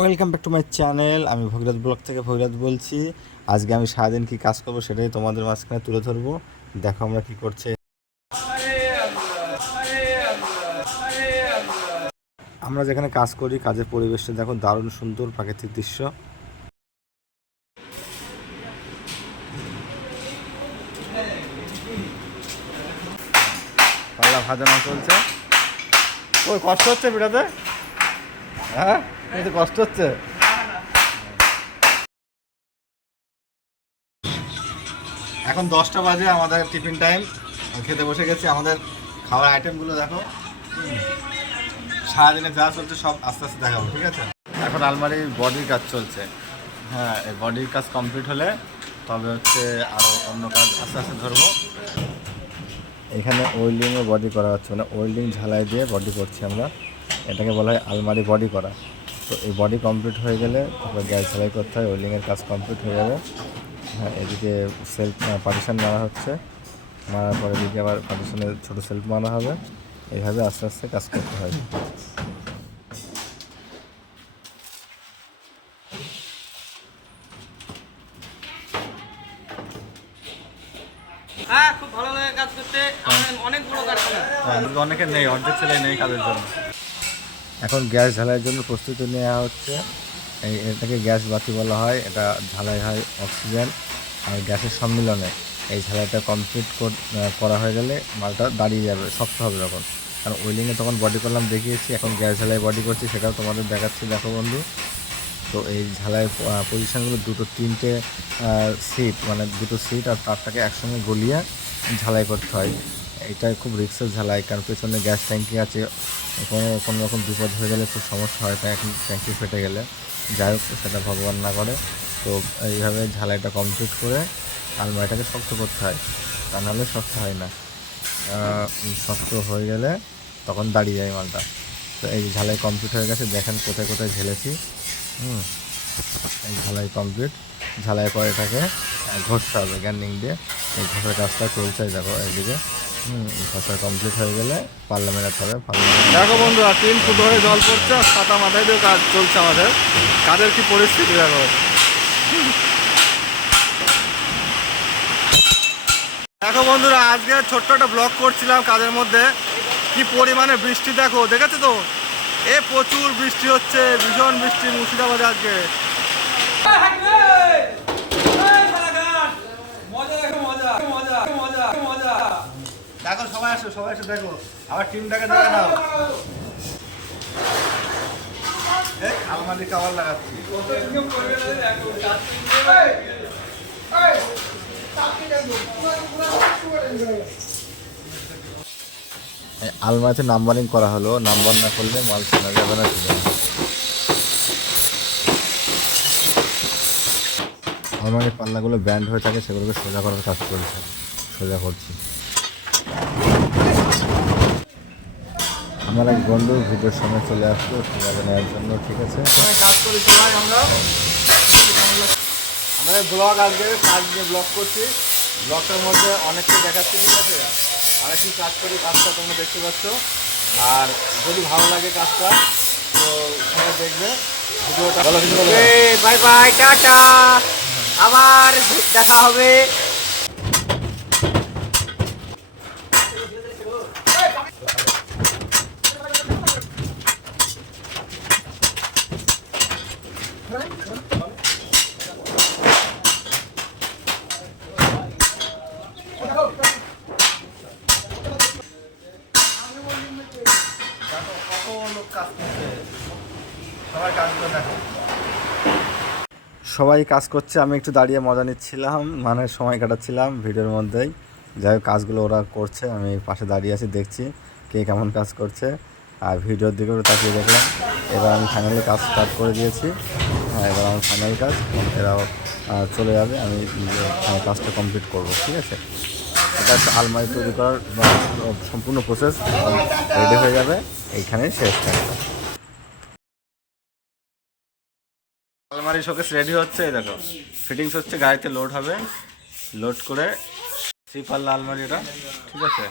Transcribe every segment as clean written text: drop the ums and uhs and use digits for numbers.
Welcome back to my channel. আমি Bhagirath blog থেকে ভগীরথ বলছি। আজকে আমি সারাদিন কি কাজ করবো সেটাই তোমাদের মাঝখানে তুলে ধরবো। দেখো আমরা কি করছে। আমরা যেখানে কাজ করি, কাজের পরিবেশটা দেখো, দারুণ সুন্দর প্রাকৃতিক দৃশ্য। পাল্লা ভাজানো চলছে। ওই কষ্ট হচ্ছে বিড়াতে? হ্যাঁ, কিন্তু কষ্ট হচ্ছে। এখন 10টা বাজে, আমাদের টিফিন টাইম। খেতে বসে গেছি। আমাদের খাওয়ার আইটেমগুলো দেখো। সারাদিনে যা চলছে সব আস্তে আস্তে দেখাবো, ঠিক আছে? এখন আলমারির বডির কাজ চলছে। হ্যাঁ, এই বডির কাজ কমপ্লিট হলে তবে হচ্ছে আরও অন্য কাজ আস্তে আস্তে ধরবো। এখানে ওয়েল্ডিংয়ে বডি করা হচ্ছে, মানে ওয়েল্ডিং ঝালাই দিয়ে বডি করছি আমরা। এটাকে বলা হয় আলমারি বডি করা। তো এই বডি কমপ্লিট হয়ে গেলে তারপরে গ্যাস ঝালাই করতে হয়, ওয়েল্ডিংয়ের কাজ কমপ্লিট হয়ে যাবে। হ্যাঁ, এদিকে সেলফ পার্টিশন মারা হচ্ছে, মারার পরে এদিকে আবার পার্টিশনের ছোটো সেলফ মারা হবে। এইভাবে আস্তে আস্তে কাজ করতে হয়। হ্যাঁ, খুব ভালো লাগে কাজ করতে। অনেক বড় কারখানা। অনেকের নেই, অর্ধেক ছেলে নেই কাজের জন্য। এখন গ্যাস ঝালাইয়ের জন্য প্রস্তুতি নেওয়া হচ্ছে। এটাকে গ্যাস বাতি বলা হয়। এটা ঝালাই হয় অক্সিজেন আর গ্যাসের সম্মিলনে। এই ঝালাইটা কমপ্লিট করা হয়ে গেলে মালটা দাঁড়িয়ে যাবে, শক্ত হবে তখন। কারণ ওয়েল্ডিংয়ে তখন বডি করলাম দেখিয়েছি, এখন গ্যাস ঝালাই বডি করছি, সেটাও তোমাদের দেখাচ্ছি, দেখো বন্ধু। তো এই ঝালাই পজিশানগুলো তিনটে সিট, মানে দুটো সিট আর তারটাকে একসঙ্গে গলিয়ে ঝালাই করতে হয়। এটা খুব রিক্সের ঝালাই, কারণ পেছনে গ্যাস ট্যাঙ্কি আছে। কোনো রকম বিপদ হয়ে গেলে খুব সমস্যা হয়, ট্যাঙ্কি ফেটে গেলে। যাই হোক, সেটা ভগবান না করে। তো এইভাবে ঝালাইটা কমপ্লিট করে আলমারিটাকে শক্ত করতে হয়, তা নাহলে শক্ত হয় না। শক্ত হয়ে গেলে তখন দাঁড়িয়ে যায় মালটা। তো এই ঝালাই কমপ্লিট হয়ে গেছে, দেখেন কোথায় কোথায় ঝেলেছি। এই ঝালাই কমপ্লিট। ঝালাই পরে এটাকে ঘষতে হবে গ্যান্ডিং দিয়ে। এই ঘষার কাজটা চলছে, দেখো এইদিকে। ঘষা কমপ্লিট হয়ে গেলে পাল্লা মেলাতে হবে। দেখো বন্ধু, আর 3 ফুট ধরে জল পড়ছে, আর ছাতা মাথায় দিয়ে কাজ চলছে আমাদের। কাজের কি পরিস্থিতি দেখো। দেখো বন্ধুরা, আজকে ছোট্ট একটা ব্লগ করছিলাম কাজের মধ্যে। কি পরিমাণে বৃষ্টি দেখো, দেখেছো তো? প্রচুর বৃষ্টি হচ্ছে, ভীষণ বৃষ্টি মুর্শিদাবাদে আজকে। দেখো, সবাই আসো, সবাই আসো, দেখো আমার টিমটাকে দেখে নাও। আলমারি কাভার লাগাচ্ছি। আলমারিতে নাম্বারিং করা হলো, নাম্বার না করলে মাল কেনা যাবে না। আলমারির পাল্লাগুলো ব্যান্ড হয়ে থাকে, সেগুলোকে সোজা করার কাজ চলছে, সোজা করছি। আমার এক বন্ধু ভিডিওর সময় চলে আসলো ঠিকানা নেওয়ার জন্য, ঠিক আছে? কাজ করি সবাই আমরা। আমাদের ব্লগ আজকে কাজ নিয়ে ব্লগ করছি। ব্লগটার মধ্যে অনেককে দেখাচ্ছি, ঠিক আছে? আর কি কাজ করি, কাজটা তোমরা দেখতে পাচ্ছ। আর যদি ভালো লাগে কাজটা, তো সবাই দেখবে ভিডিওটা। ভালো কিছু বলবে? বাই বাই, টাটা, আবার দেখা হবে। কত লোক কাজ করছে, সবাই কাজগুলো দেখো। সবাই কাজ করছে, আমি একটু দাঁড়িয়ে মজা নিচ্ছিলাম, মানে সময় কাটাচ্ছিলাম ভিডিওর মধ্যেই। যাই হোক, কাজগুলো ওরা করছে, আমি পাশে দাঁড়িয়ে আছি, দেখছি কে কেমন কাজ করছে। আর ভিডিওর দিকেও তাকিয়ে দেখলাম। এবার আমি ফাইনালি কাজ স্টার্ট করে দিয়েছি। হ্যাঁ, এবার আমার ফাইনাল কাজ। এরাও চলে যাবে, আমি কাজটা কমপ্লিট করব, ঠিক আছে? এটা একটা আলমারি তৈরি করার সম্পূর্ণ প্রসেস রেডি হয়ে যাবে, এইখানেই শেষ থাকবে। আলমারি শোকেস রেডি হচ্ছে, এই দেখো ফিটিংস হচ্ছে, গাড়িতে লোড হবে। লোড করে 3 পাল্লা আলমারি এটা, ঠিক আছে?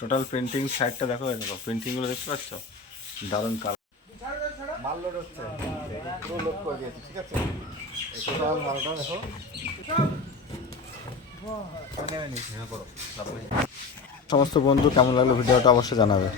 টোটাল প্রিন্টিং সাইডটা দেখো, এই দেখো প্রিন্টিংগুলো দেখতে পাচ্ছ, দারুণ কালার। মাল লোড হচ্ছে, পুরো লোড করে দিয়েছি, ঠিক আছে? এই টোটাল মালটা দেখো। সমস্ত বন্ধু কেমন লাগলো ভিডিওটা অবশ্যই জানাবে।